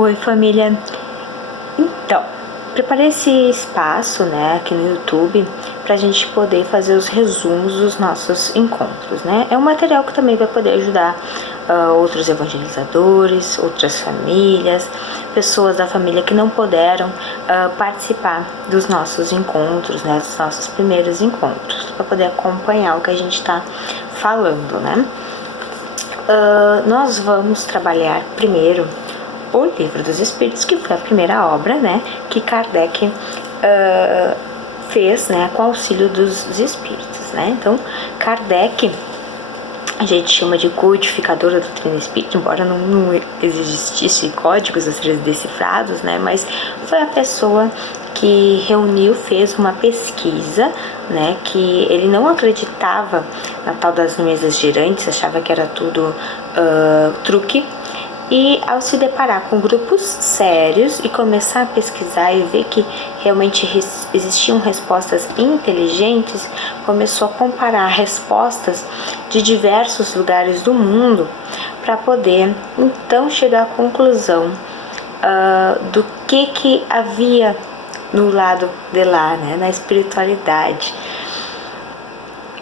Oi, família. Então, preparei esse espaço, né, aqui no YouTube, para a gente poder fazer os resumos dos nossos encontros, né? É um material que também vai poder ajudar outros evangelizadores, outras famílias, pessoas da família que não puderam participar dos nossos encontros, né, dos nossos primeiros encontros, para poder acompanhar o que a gente está falando, né? Nós vamos trabalhar primeiro o Livro dos Espíritos, que foi a primeira obra, né, que Kardec fez, né, com auxílio dos espíritos, né? Então, Kardec, a gente chama de codificador da doutrina espírita, embora não existisse códigos a serem decifrados, né, mas foi a pessoa que reuniu, fez uma pesquisa, né, que ele não acreditava na tal das mesas girantes, achava que era tudo truque. E ao se deparar com grupos sérios e começar a pesquisar e ver que realmente existiam respostas inteligentes, começou a comparar respostas de diversos lugares do mundo para poder então chegar à conclusão do que havia no lado de lá, né, na espiritualidade.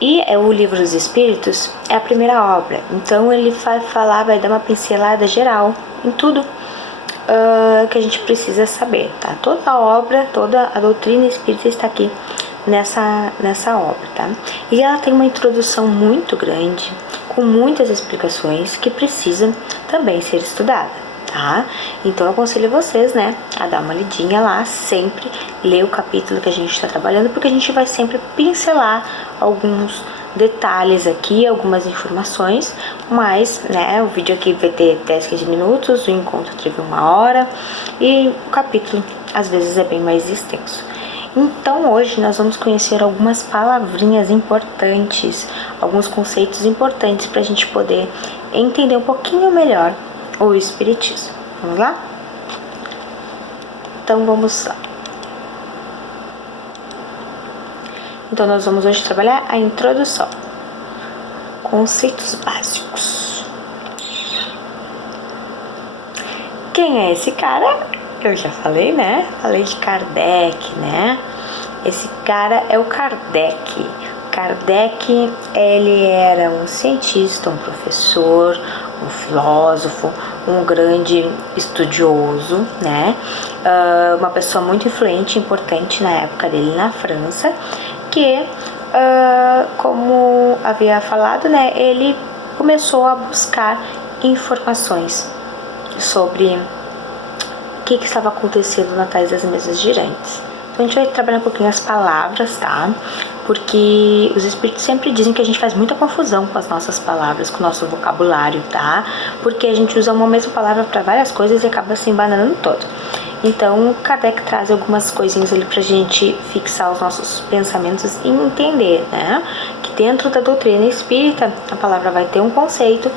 E o Livro dos Espíritos é a primeira obra, então ele vai falar, vai dar uma pincelada geral em tudo que a gente precisa saber, tá? Toda a obra, toda a doutrina espírita está aqui nessa obra, tá? E ela tem uma introdução muito grande, com muitas explicações que precisam também ser estudadas, tá? Então eu aconselho vocês, né, a dar uma lidinha lá, sempre ler o capítulo que a gente está trabalhando, porque a gente vai sempre pincelar alguns detalhes aqui, algumas informações, mas, né, o vídeo aqui vai ter 10, 15 minutos, o encontro teve 1 hora e o capítulo às vezes é bem mais extenso. Então hoje nós vamos conhecer algumas palavrinhas importantes, alguns conceitos importantes para a gente poder entender um pouquinho melhor o Espiritismo. Vamos lá? Então vamos lá. Então nós vamos hoje trabalhar a introdução. Conceitos básicos. Quem é esse cara? Eu já falei, né? Falei de Kardec, né? Esse cara é o Kardec. Kardec, ele era um cientista, um professor, um filósofo, um grande estudioso, né? Uma pessoa muito influente e importante na época dele na França, que, como havia falado, né, ele começou a buscar informações sobre o que estava acontecendo na tais das mesas girantes. Então a gente vai trabalhar um pouquinho as palavras, tá? Porque os espíritos sempre dizem que a gente faz muita confusão com as nossas palavras, com o nosso vocabulário, tá? Porque a gente usa uma mesma palavra para várias coisas e acaba se embananando todo. Então, Kardec traz algumas coisinhas ali pra gente fixar os nossos pensamentos e entender, né? Que dentro da doutrina espírita, a palavra vai ter um conceito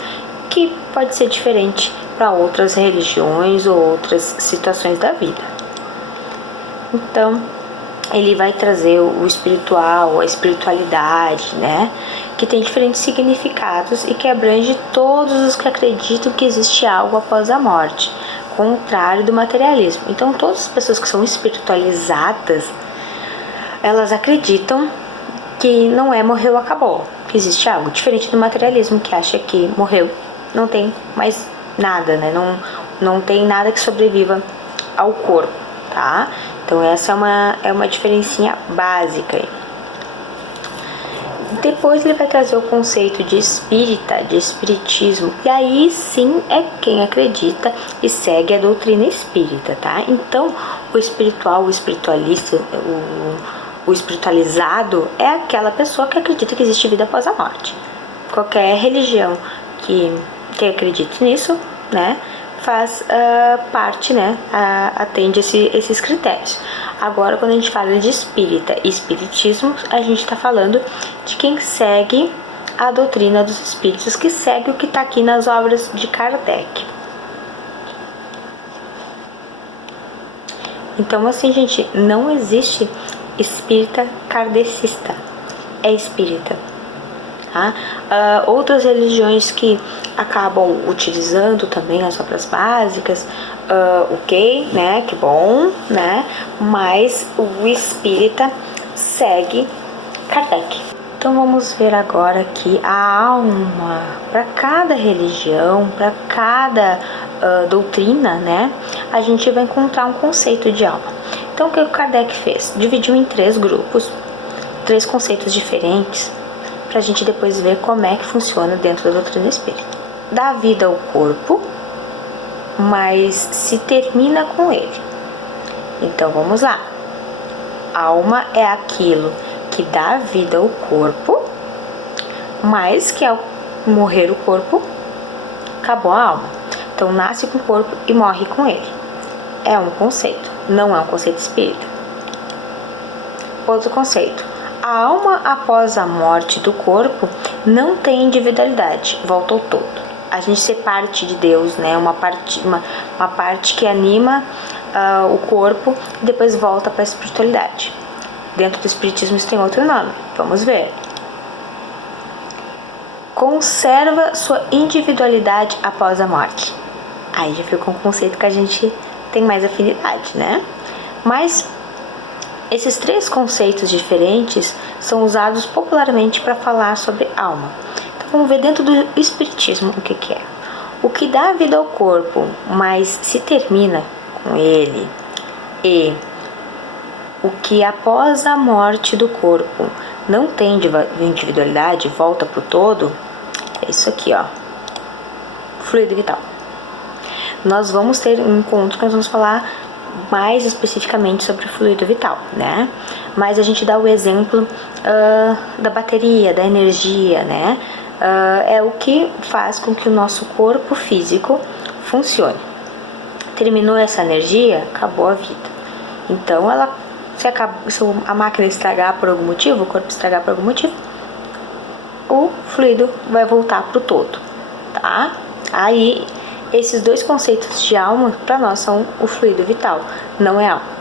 que pode ser diferente para outras religiões ou outras situações da vida. Então, ele vai trazer o espiritual, a espiritualidade, né? Que tem diferentes significados e que abrange todos os que acreditam que existe algo após a morte, contrário do materialismo. Então, todas as pessoas que são espiritualizadas, elas acreditam que não é morreu, acabou, que existe algo, diferente do materialismo, que acha que morreu, não tem mais nada, né? Não tem nada que sobreviva ao corpo, tá? Então essa é uma diferencinha básica aí. Depois ele vai trazer o conceito de espírita, de espiritismo, e aí sim é quem acredita e segue a doutrina espírita, tá? Então o espiritual, o espiritualista, o espiritualizado é aquela pessoa que acredita que existe vida após a morte. Qualquer religião que acredite nisso, né, faz parte, né, atende esses critérios. Agora, quando a gente fala de espírita e espiritismo, a gente está falando de quem segue a doutrina dos espíritos, que segue o que está aqui nas obras de Kardec. Então, assim, gente, não existe espírita kardecista, é espírita. Tá? Outras religiões que acabam utilizando também as obras básicas, ok, né, que bom, né, mas o espírita segue Kardec. Então vamos ver agora que a alma, para cada religião, para cada doutrina, né, a gente vai encontrar um conceito de alma. Então o que o Kardec fez? Dividiu em 3 grupos, 3 conceitos diferentes, para a gente depois ver como é que funciona dentro da doutrina espírita. Dá vida ao corpo, mas se termina com ele. Então vamos lá. Alma é aquilo que dá vida ao corpo, mas que ao morrer o corpo, acabou a alma. Então nasce com o corpo e morre com ele. É um conceito, não é um conceito espírita. Outro conceito. A alma após a morte do corpo não tem individualidade, volta ao todo. A gente ser parte de Deus, né? Uma parte que anima o corpo e depois volta para a espiritualidade. Dentro do espiritismo isso tem outro nome. Vamos ver. Conserva sua individualidade após a morte. Aí já fica um conceito que a gente tem mais afinidade, né? Mas esses 3 conceitos diferentes são usados popularmente para falar sobre alma. Então vamos ver dentro do espiritismo o que é. O que dá vida ao corpo, mas se termina com ele, e o que após a morte do corpo não tem individualidade, volta para o todo, é isso aqui, ó, fluido vital. Nós vamos ter um encontro que nós vamos falar mais especificamente sobre o fluido vital, né? Mas a gente dá o exemplo da bateria, da energia, né? É o que faz com que o nosso corpo físico funcione. Terminou essa energia, acabou a vida. Então, se a máquina estragar por algum motivo, o corpo estragar por algum motivo, o fluido vai voltar para o todo, tá? Aí, esses 2 conceitos de alma, para nós, são o fluido vital, não é alma.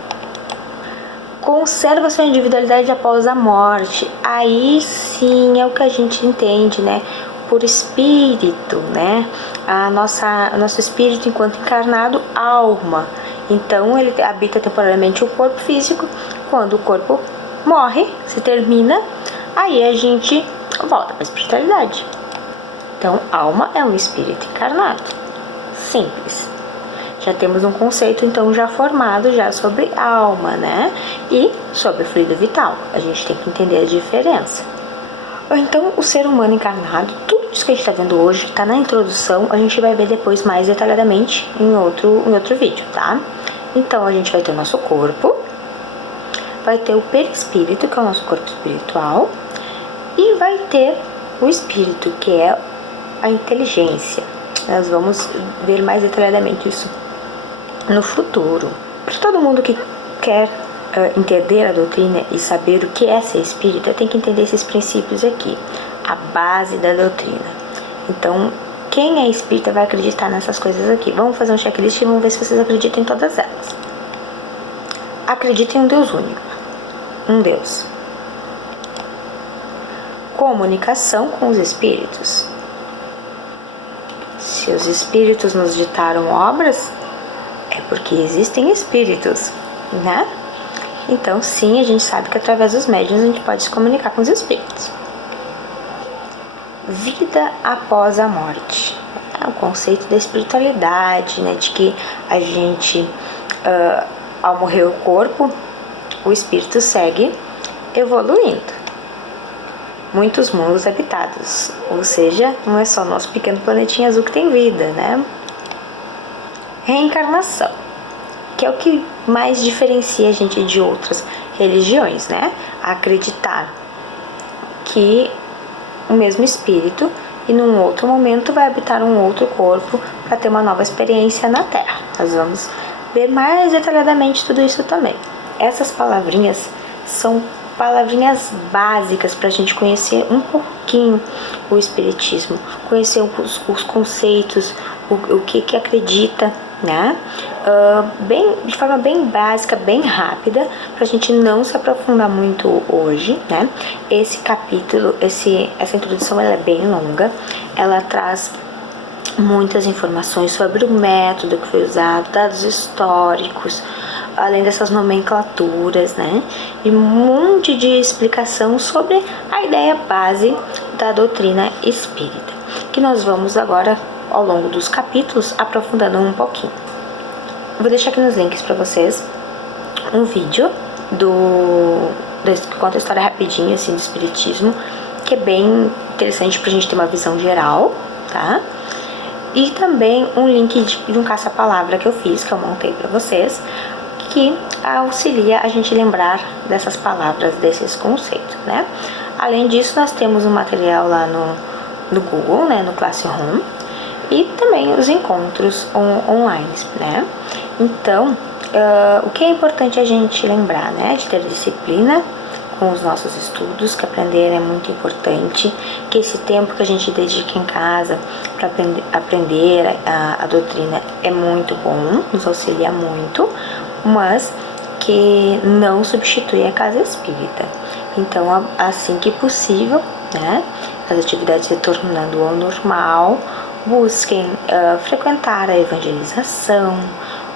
Conserva sua individualidade após a morte. Aí sim é o que a gente entende, né? Por espírito, né? Nosso espírito, enquanto encarnado, alma. Então, ele habita temporariamente o corpo físico. Quando o corpo morre, se termina, aí a gente volta para a espiritualidade. Então, alma é um espírito encarnado. Simples. Já temos um conceito, então, já formado já sobre alma, né? E sobre o fluido vital. A gente tem que entender a diferença. Então, o ser humano encarnado, tudo isso que a gente está vendo hoje, está na introdução, a gente vai ver depois mais detalhadamente em outro vídeo, tá? Então, a gente vai ter o nosso corpo, vai ter o perispírito, que é o nosso corpo espiritual, e vai ter o espírito, que é a inteligência. Nós vamos ver mais detalhadamente isso no futuro. Para todo mundo que quer entender a doutrina e saber o que é ser espírita, tem que entender esses princípios aqui, a base da doutrina. Então, quem é espírita vai acreditar nessas coisas aqui. Vamos fazer um checklist e vamos ver se vocês acreditam em todas elas. Acredita em um Deus único, um Deus. Comunicação com os espíritos. Se os espíritos nos ditaram obras, é porque existem espíritos, né? Então, sim, a gente sabe que através dos médiuns a gente pode se comunicar com os espíritos. Vida após a morte. É o conceito da espiritualidade, né? De que a gente, ao morrer o corpo, o espírito segue evoluindo. Muitos mundos habitados, ou seja, não é só nosso pequeno planetinha azul que tem vida, né? Reencarnação, que é o que mais diferencia a gente de outras religiões, né? Acreditar que o mesmo espírito e num outro momento vai habitar um outro corpo para ter uma nova experiência na Terra. Nós vamos ver mais detalhadamente tudo isso também. Essas palavrinhas são palavrinhas básicas para a gente conhecer um pouquinho o espiritismo, conhecer os conceitos, o que acredita, né? De forma bem básica, bem rápida, para a gente não se aprofundar muito hoje, né? Esse capítulo, essa introdução, ela é bem longa, ela traz muitas informações sobre o método que foi usado, dados históricos, além dessas nomenclaturas, né? E um monte de explicação sobre a ideia base da doutrina espírita, que nós vamos agora, ao longo dos capítulos, aprofundando um pouquinho. Vou deixar aqui nos links para vocês um vídeo que conta a história rapidinho, assim, do espiritismo, que é bem interessante pra gente ter uma visão geral, tá? E também um link de um caça-palavra que eu fiz, que eu montei pra vocês, que auxilia a gente lembrar dessas palavras, desses conceitos, né? Além disso, nós temos um material lá no Google, né, no Classroom, e também os encontros online, né? Então, o que é importante a gente lembrar, né? De ter disciplina com os nossos estudos, que aprender é muito importante, que esse tempo que a gente dedica em casa para aprender a doutrina é muito bom, nos auxilia muito, mas que não substitui a casa espírita. Então, assim que possível, né, as atividades retornando ao normal, busquem frequentar a evangelização,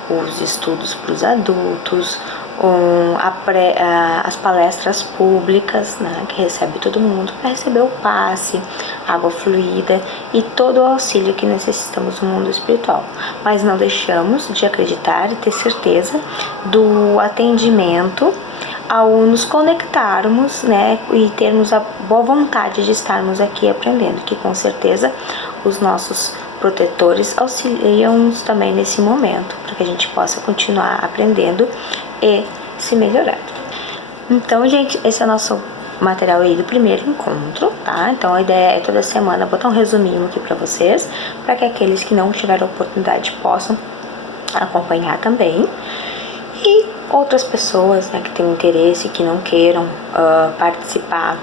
os estudos para os adultos, as palestras públicas, né, que recebe todo mundo, para receber o passe, água fluida e todo o auxílio que necessitamos no mundo espiritual. Mas não deixamos de acreditar e ter certeza do atendimento ao nos conectarmos, né, e termos a boa vontade de estarmos aqui aprendendo, que com certeza os nossos protetores auxiliam-nos também nesse momento, para que a gente possa continuar aprendendo e se melhorando. Então, gente, esse é o nosso material aí do primeiro encontro, tá? Então, a ideia é toda semana botar um resuminho aqui para vocês, para que aqueles que não tiveram oportunidade possam acompanhar também. E outras pessoas, né, que têm interesse, que não queiram participar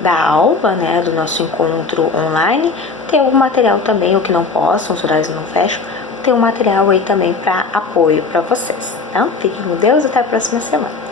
da aula, né, do nosso encontro online, tem algum material também, ou que não possam, os horários não fecham, tem um material aí também para apoio para vocês, tá? Fiquem com Deus, até a próxima semana.